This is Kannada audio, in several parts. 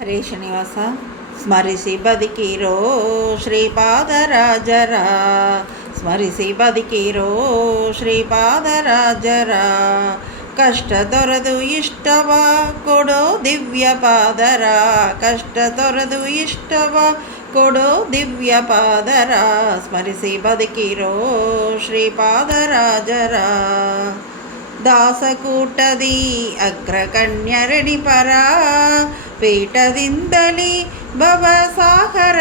ಹರೇ ಶ್ರೀನಿವಾಸ. ಸ್ಮರಿಸಿ ಬದುಕಿರೋ ಶ್ರೀಪಾದರಾಜರ, ಸ್ಮರಿಸಿ ಬದುಕಿರೋ ಶ್ರೀಪಾದರಾಜರ. ಕಷ್ಟ ತೊರೆದು ಇಷ್ಟವ ಕೊಡೋ ದಿವ್ಯ ಪಾದರ, ಕಷ್ಟ ತೊರೆದು ಇಷ್ಟವ ಕೊಡೋ ದಿವ್ಯ ಪಾದರ. ಸ್ಮರಿಸಿ ಬದುಕಿರೋ ಶ್ರೀಪಾದರಾಜರ. ದಾಸಕೂಟದಿ ಅಗ್ರಗಣ್ಯರಣಿಪರ, ಪೀಠದಿಂದಲೇ ಭವಸಾಗರ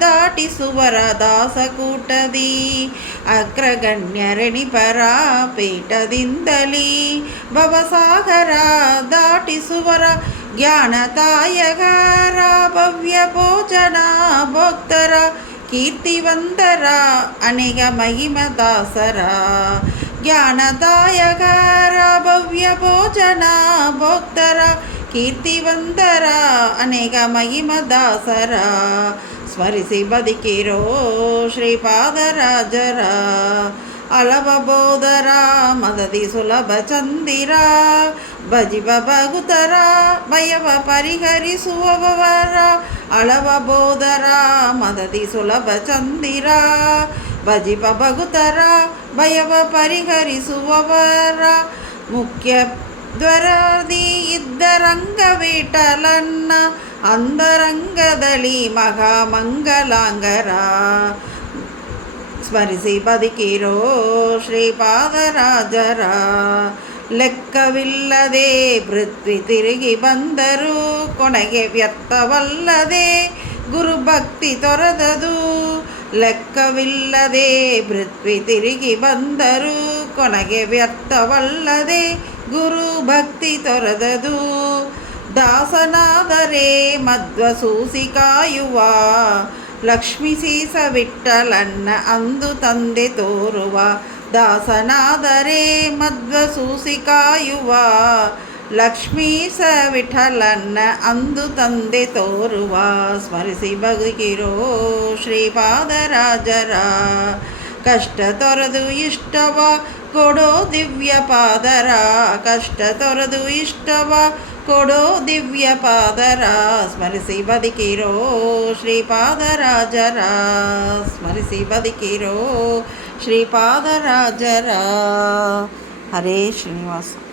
ದಾಟಿಸುವರ. ದಾಸಕೂಟದಿ ಅಗ್ರಗಣ್ಯರಣಿಪರ, ಪೀಠದಿಂದಲೇ ಭವಸಾಗರ ದಾಟಿಸುವರ. ಜ್ಞಾನದಾಯಕರ ಭವ್ಯ ಭೋಜನ ಭಕ್ತರ, ಕೀರ್ತಿವಂತರ ಅನೇಕ ಮಹಿಮದಾಸರ. ಜ್ಞಾನದಾಯಕರ ಭವ್ಯ ಭೋಜನ ಭಕ್ತರ, ಕೀರ್ತಿವಂತರ ಅನೇಕ ಮಹಿಮದಾಸರ. ಸ್ಮರಿಸಿ ಬದುಕಿರೋ ಶ್ರೀಪಾದರಾಜರ. ಅಲವ ಬೋಧರ ಮದದಿ ಸುಲಭ ಚಂದಿರ, ಭಜಿಬ ಭಗುತರ ಭಯವ ಪರಿಹರಿಸುವವರ. ಅಳವ ಬೋಧರ ಮದದಿ ಸುಲಭ ಚಂದಿರ, ಭಜಿಬ ಭಗುತರ ಭಯವ ಪರಿಹರಿಸುವವರ. ಮುಖ್ಯ ದ್ವಾರದಿ ಇದ್ದ ರಂಗವಿಠಲನ್ನ, ಅಂತರಂಗದಲ್ಲಿ ಮಹಾಮಂಗಲಾಂಗರ. ಸ್ಮರಿಸಿ ಬದುಕಿರೋ ಶ್ರೀಪಾದರಾಜರ. ಲೆಕ್ಕವಿಲ್ಲದೆ ಪೃಥ್ವಿ ತಿರುಗಿ ಬಂದರು, ಕೊನೆಗೆ ವ್ಯರ್ಥವಲ್ಲದೆ ಗುರುಭಕ್ತಿ ತೊರೆದದು. ಲೆಕ್ಕವಿಲ್ಲದೆ ಪೃಥ್ವಿ ತಿರುಗಿ ಬಂದರು, ಕೊನೆಗೆ ವ್ಯರ್ಥವಲ್ಲದೆ ಗುರು ಭಕ್ತಿ ತೊರೆದದು. ದಾಸನಾದರೆ ಮಧ್ವ ಸೂಸಿ ಕಾಯುವ, ಲಕ್ಷ್ಮೀ ಸೀಸ ವಿಠಲನ್ನ ಅಂದು ತಂದೆ ತೋರುವ. ದಾಸನಾದರೆ ಮಧ್ವ ಸೂಸಿ ಕಾಯುವ, ಲಕ್ಷ್ಮೀಸ ವಿಠಲನ್ನ ಅಂದು ತಂದೆ ತೋರುವ. ಸ್ಮರಿಸಿ ಬದುಕಿರೋ ಶ್ರೀಪಾದರಾಜರ. ಕಷ್ಟ ತೊರೆದು ಇಷ್ಟವ ಕೊಡೋ ದಿವ್ಯ ಪಾದರ, ಕಷ್ಟ ತೊರೆದು ಇಷ್ಟವ ಕೊಡೋ ದಿವ್ಯ ಪಾದರ. ಸ್ಮರಿಸಿ ಬದುಕಿರೋ ಶ್ರೀಪಾದರಾಜರ, ಸ್ಮರಿಸಿ ಬದುಕಿರೋ ಶ್ರೀಪಾದರಾಜರ. ಹರೇ ಶ್ರೀನಿವಾಸ.